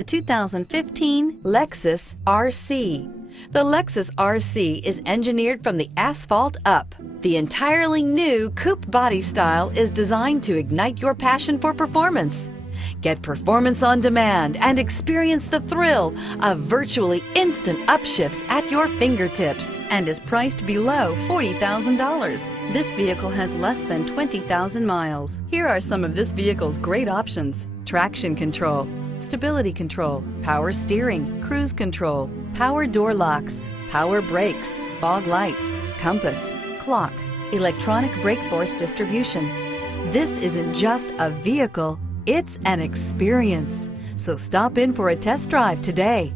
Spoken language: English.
The 2015 Lexus RC. The Lexus RC is engineered from the asphalt up. The entirely new coupe body style is designed to ignite your passion for performance. Get performance on demand and experience the thrill of virtually instant upshifts at your fingertips, and is priced below $40,000. This vehicle has less than 20,000 miles. Here are some of this vehicle's great options: traction control, stability control, power steering, cruise control, power door locks, power brakes, fog lights, compass, clock, electronic brake force distribution. This isn't just a vehicle, it's an experience. So stop in for a test drive today.